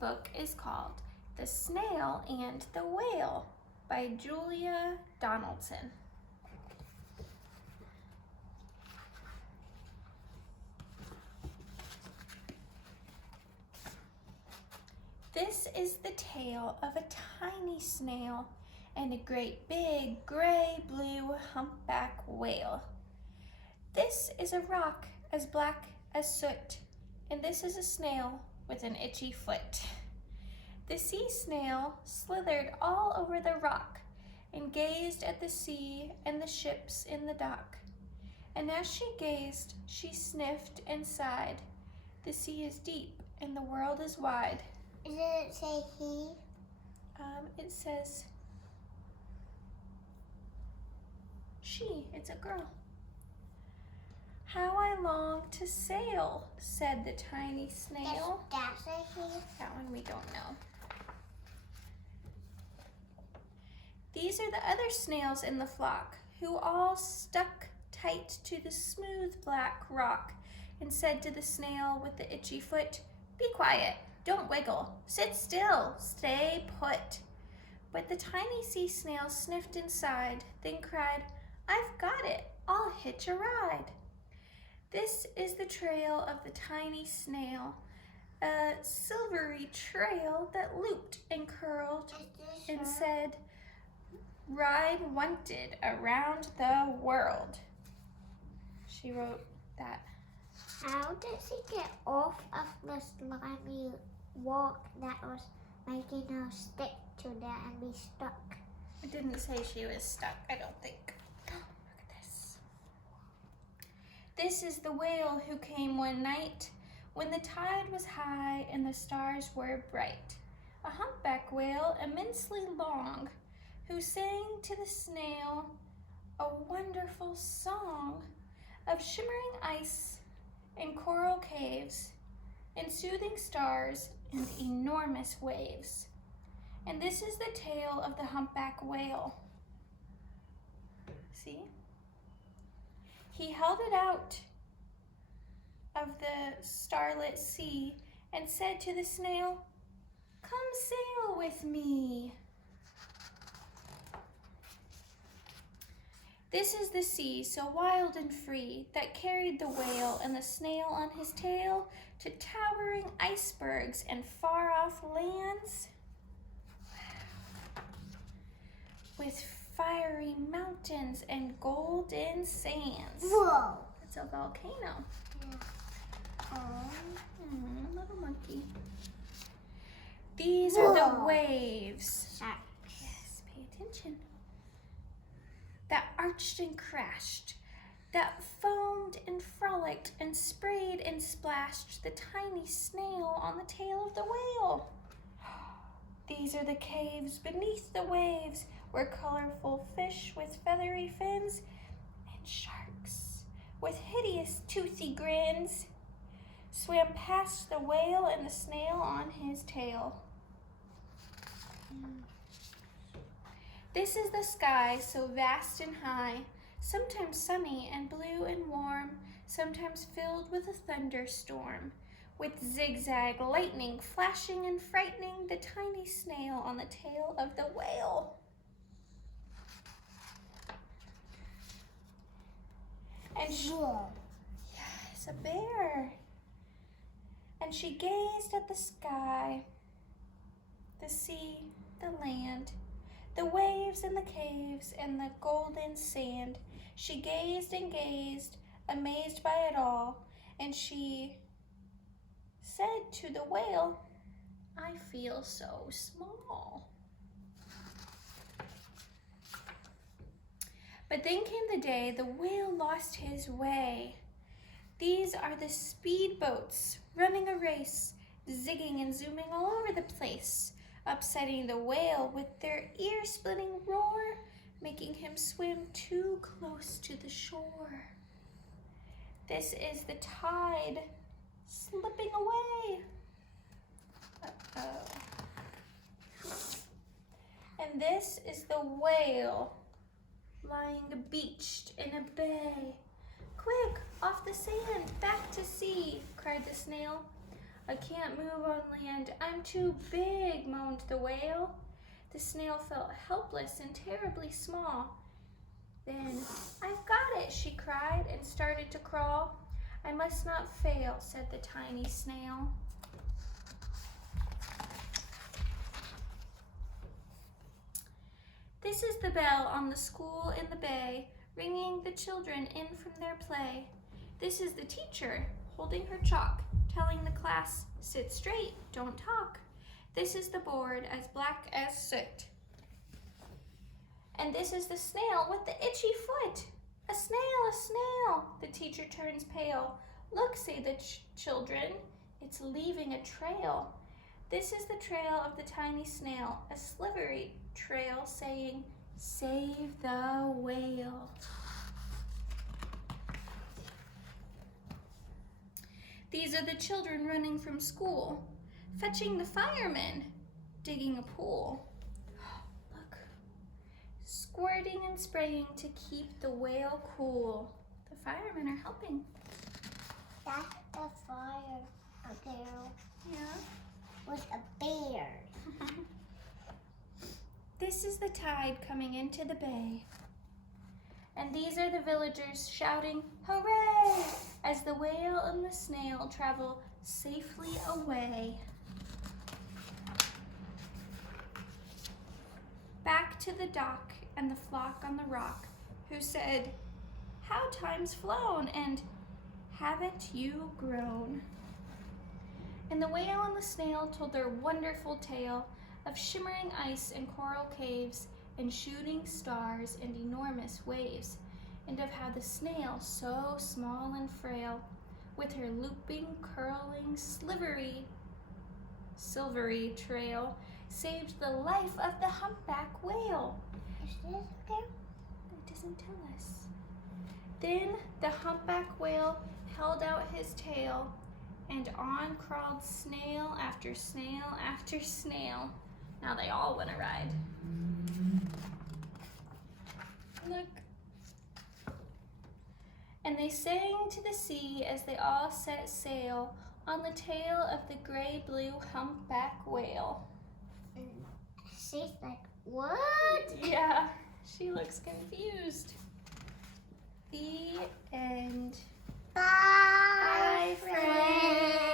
book is called The Snail and the Whale by Julia Donaldson. This is the tale of a tiny snail and a great big gray-blue humpback whale. This is a rock as black as soot, and this is a snail with an itchy foot. The sea snail slithered all over the rock and gazed at the sea and the ships in the dock. And as she gazed, she sniffed and sighed. The sea is deep and the world is wide. Does it say he? It says she. It's a girl. How I long to sail, said the tiny snail. Does that say he? That one we don't know. These are the other snails in the flock, who all stuck tight to the smooth black rock and said to the snail with the itchy foot, "Be quiet, don't wiggle, sit still, stay put." But the tiny sea snail sniffed and sighed, then cried, "I've got it, I'll hitch a ride." This is the trail of the tiny snail, a silvery trail that looped and curled and said, "Ride wanted around the world." She wrote that. How does he get off of the slimy walk that was making her stick to that and be stuck? It didn't say she was stuck, I don't think. Look at this. This is the whale who came one night when the tide was high and the stars were bright. A humpback whale immensely long, who sang to the snail a wonderful song of shimmering ice and coral caves and soothing stars and enormous waves. And this is the tale of the humpback whale. See? He held it out of the starlit sea and said to the snail, "Come sail with me." This is the sea, so wild and free, that carried the whale and the snail on his tail to towering icebergs and far-off lands with fiery mountains and golden sands. Whoa! It's a volcano. Yeah. Oh, little monkey. These are the waves. Sharks. Yes, pay attention. That arched and crashed, that foamed and frolicked and sprayed and splashed the tiny snail on the tail of the whale. These are the caves beneath the waves, where colorful fish with feathery fins and sharks with hideous toothy grins swam past the whale and the snail on his tail. This is the sky, so vast and high, sometimes sunny and blue and warm, sometimes filled with a thunderstorm, with zigzag lightning flashing and frightening the tiny snail on the tail of the whale. And she, yes, a bear. And she gazed at the sky, the sea, the land, the waves and the caves and the golden sand. She gazed and gazed, amazed by it all, and she said to the whale, "I feel so small." But then came the day the whale lost his way. These are the speedboats running a race, zigging and zooming all over the place, upsetting the whale with their ear-splitting roar, making him swim too close to the shore. This is the tide slipping away. Uh-oh. And this is the whale lying beached in a bay. "Quick, off the sand, back to sea," cried the snail. I can't move on land. I'm too big, moaned the whale. The snail felt helpless and terribly small. Then, I've got it, she cried and started to crawl. I must not fail, said the tiny snail. This is the bell on the school in the bay, ringing the children in from their play. This is the teacher, holding her chalk, telling the class, sit straight, don't talk. This is the board, as black as soot. And this is the snail with the itchy foot. A snail, a snail. The teacher turns pale. Look, say the children, it's leaving a trail. This is the trail of the tiny snail, a slivery trail saying, save the whale. These are the children running from school, fetching the firemen, digging a pool. Look, squirting and spraying to keep the whale cool. The firemen are helping. That's the fire girl. Yeah. With a bear. This is the tide coming into the bay. And these are the villagers shouting, hooray, as the whale and the snail travel safely away. Back to the dock and the flock on the rock, who said, how time's flown, and haven't you grown? And the whale and the snail told their wonderful tale of shimmering ice and coral caves and shooting stars and enormous waves, and of how the snail, so small and frail, with her looping, curling, silvery trail, saved the life of the humpback whale. Is this girl? It doesn't tell us. Then the humpback whale held out his tail, and on crawled snail after snail after snail. Now they all want to ride. Look. And they sang to the sea as they all set sail on the tail of the gray-blue humpback whale. She's like, what? Yeah, she looks confused. The end. Bye, Bye, friends.